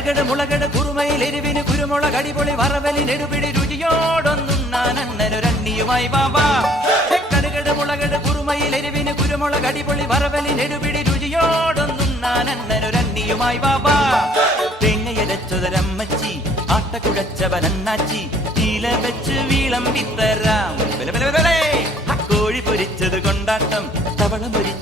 കടുകട് മുളകട് കുറുമയിൽ എരിവിന് കുരുമുളക് അടിപൊളി വറവലി നെടുപിടി രുചിയോടൊന്നുണ്ണാൻ അണ്ണനൊരണ്ണിയുമായി ബാബാ കടുകട് മുളകട് കുറുമയിൽ എരിവിന് കുരുമുളക് അടിപൊളി വറവലി നെടുപിടി രുചിയോടൊന്നുണ്ണാൻ അണ്ണനൊരണ്ണിയുമായി ബാബാ തേങ്ങയരച്ചൊരമ്മച്ചി ആട്ടക്കുഴച്ചവനണ്ണാച്ചി തീല വെച്ച് വീളം വിത്തരാം കോഴി പൊരിച്ചത് കൊണ്ടാട്ടം തവള